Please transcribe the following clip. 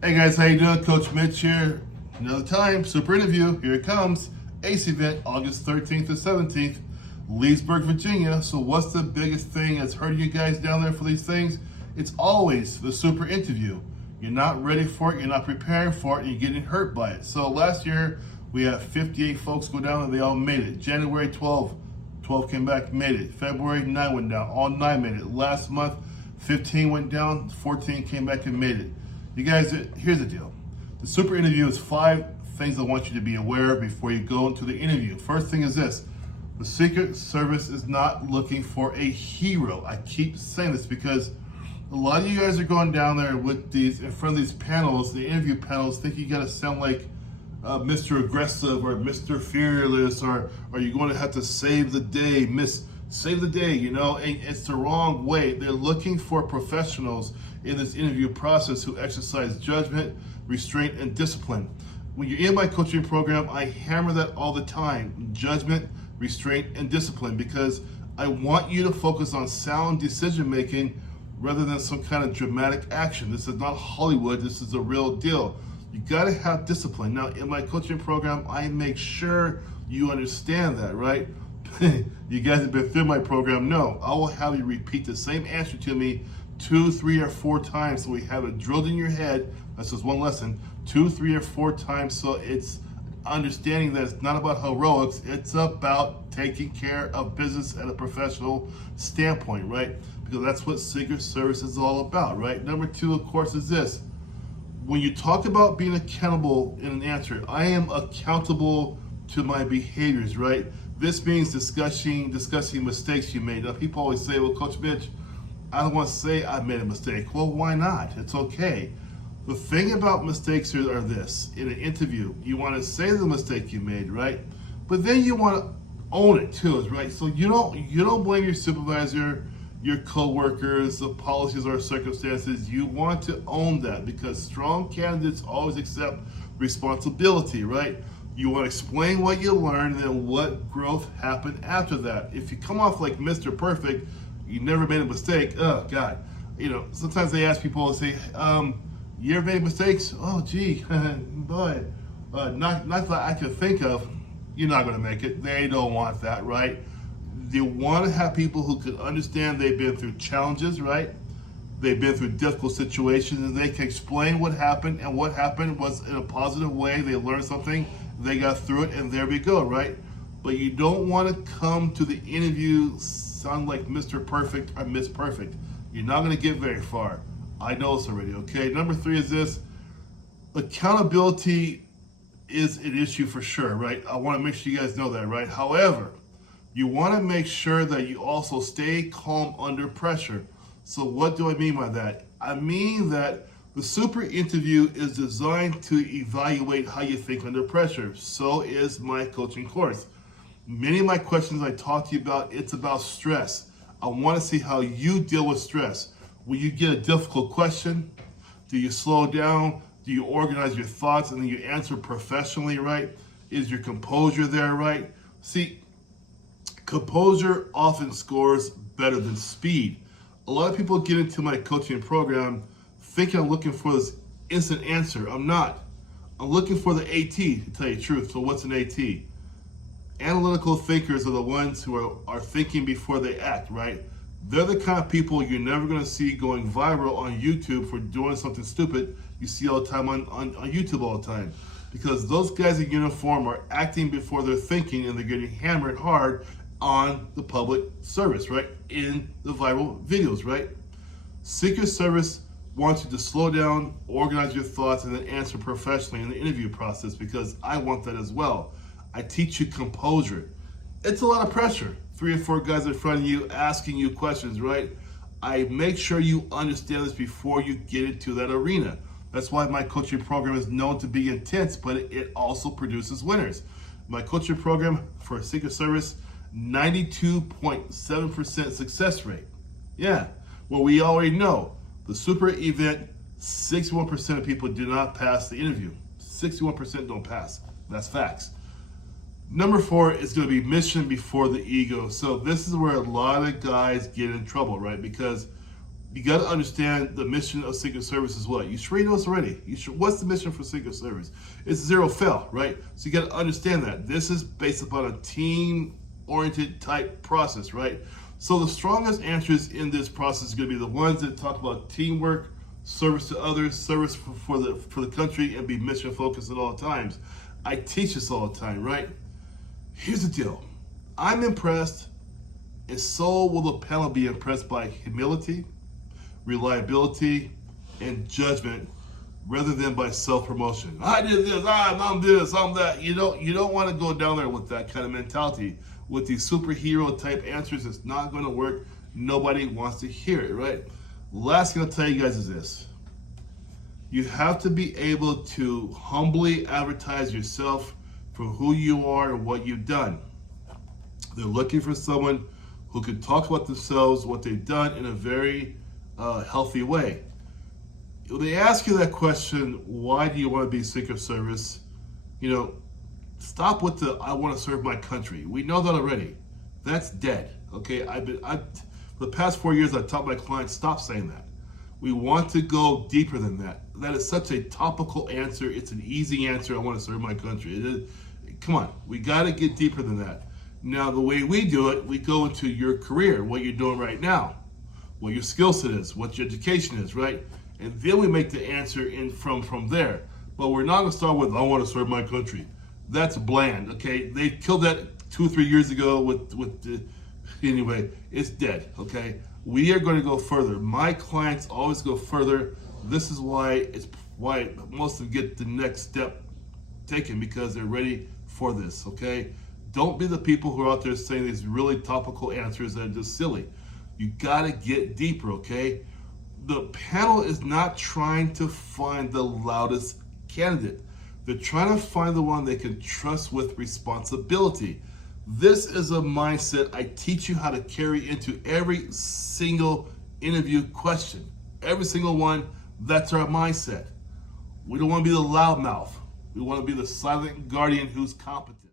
Hey guys, how you doing? Coach Mitch here. Another time, super interview. Here it comes. ACE event, August 13th to 17th, Leesburg, Virginia. So what's the biggest thing that's hurting you guys down there for these things? It's always the super interview. You're not ready for it, you're not preparing for it, and you're getting hurt by it. So last year, we had 58 folks go down and they all made it. January 12 came back, made it. February 9 went down, all 9 made it. Last month, 15 went down, 14 came back and made it. You guys, here's the deal. The super interview is 5 things I want you to be aware of before you go into the interview. First thing is this. The Secret Service is not looking for a hero. I keep saying this because a lot of you guys are going down there with these, in front of these panels, the interview panels, think you gotta sound like Mr. Aggressive or Mr. Fearless, or are you going to have to save the day, save the day, you know? And it's the wrong way. They're looking for professionals in this interview process who exercise judgment, restraint, and discipline. When you're in my coaching program, I hammer that all the time: judgment, restraint, and discipline, because I want you to focus on sound decision making rather than some kind of dramatic action. This is not Hollywood, this is a real deal. You gotta have discipline. Now, in my coaching program, I make sure you understand that, right? You guys have been through my program, no. I will have you repeat the same answer to me 2, 3, or 4 times so we have it drilled in your head. That's just one lesson. 2, 3, or 4 times so it's understanding that it's not about heroics, it's about taking care of business at a professional standpoint, right? Because that's what Secret Service is all about, right? Number 2, of course, is this. When you talk about being accountable in an answer, I am accountable to my behaviors, right? This means discussing mistakes you made. Now, people always say, well, Coach Mitch, I don't want to say I made a mistake. Well, why not? It's okay. The thing about mistakes are this. In an interview, you want to say the mistake you made, right? But then you want to own it too, right? So you don't blame your supervisor, your coworkers, the policies or circumstances. You want to own that, because strong candidates always accept responsibility, right? You want to explain what you learned and then what growth happened after that. If you come off like Mr. Perfect, you never made a mistake, oh God. You know, sometimes they ask people, say, you ever made mistakes? Oh gee, boy, not that I can think of. You're not gonna make it. They don't want that, right? They want to have people who can understand they've been through challenges, right? They've been through difficult situations, and they can explain what happened, and what happened was in a positive way. They learned something, they got through it, and there we go, right? But you don't want to come to the interview sound like Mr. Perfect or Miss Perfect. You're not going to get very far. I know this already, okay? Number 3 is this. Accountability is an issue for sure, right? I want to make sure you guys know that, right? However, you want to make sure that you also stay calm under pressure. So what do I mean by that? I mean that the super interview is designed to evaluate how you think under pressure. So is my coaching course. Many of my questions I talk to you about, it's about stress. I want to see how you deal with stress. When you get a difficult question, do you slow down? Do you organize your thoughts and then you answer professionally, right? Is your composure there, right? See, composure often scores better than speed. A lot of people get into my coaching program thinking I'm looking for this instant answer. I'm not. I'm looking for the AT, to tell you the truth. So what's an AT? Analytical thinkers are the ones who are thinking before they act, right? They're the kind of people you're never going to see going viral on YouTube for doing something stupid you see all the time on YouTube all the time. Because those guys in uniform are acting before they're thinking, and they're getting hammered hard on the public service, right? In the viral videos, right? Secret Service wants you to slow down, organize your thoughts, and then answer professionally in the interview process, because I want that as well. I teach you composure. It's a lot of pressure. 3 or 4 guys in front of you asking you questions, right? I make sure you understand this before you get into that arena. That's why my coaching program is known to be intense, but it also produces winners. My coaching program for Secret Service, 92.7% success rate. Yeah, well, we already know the super event, 61% of people do not pass the interview. 61% don't pass. That's facts. Number 4 is going to be mission before the ego. So this is where a lot of guys get in trouble, right? Because You got to understand the mission of Secret Service is what? You should know this already. What's the mission for Secret Service? It's zero fail, right? So you got to understand that. This is based upon a team-oriented type process, right? So the strongest answers in this process are going to be the ones that talk about teamwork, service to others, service for the country, and be mission focused at all times. I teach this all the time, right? Here's the deal. I'm impressed, and so will the panel be impressed by humility, reliability, and judgment, rather than by self-promotion. I did this, I'm this, I'm that. You don't want to go down there with that kind of mentality. With these superhero type answers, it's not going to work. Nobody wants to hear it, right? Last thing I'll tell you guys is this. You have to be able to humbly advertise yourself for who you are and what you've done. They're looking for someone who can talk about themselves, what they've done in a very healthy way. When they ask you that question, why do you want to be Secret Service? Stop with the I want to serve my country. We know that already. That's dead. Okay, for the past 4 years, I've taught my clients, stop saying that. We want to go deeper than that. That is such a topical answer. It's an easy answer. I want to serve my country. Come on, we got to get deeper than that. Now, the way we do it, we go into your career, what you're doing right now, what your skill set is, what your education is, right? And then we make the answer in from there. But we're not going to start with, I want to serve my country. That's bland, okay? They killed that 2 or 3 years ago anyway, it's dead, okay? We are going to go further. My clients always go further. This is why most of them get the next step taken, because they're ready for this, okay? Don't be the people who are out there saying these really topical answers that are just silly. You gotta get deeper, okay? The panel is not trying to find the loudest candidate. They're trying to find the one they can trust with responsibility. This is a mindset I teach you how to carry into every single interview question. Every single one, that's our mindset. We don't want to be the loudmouth. We want to be the silent guardian who's competent.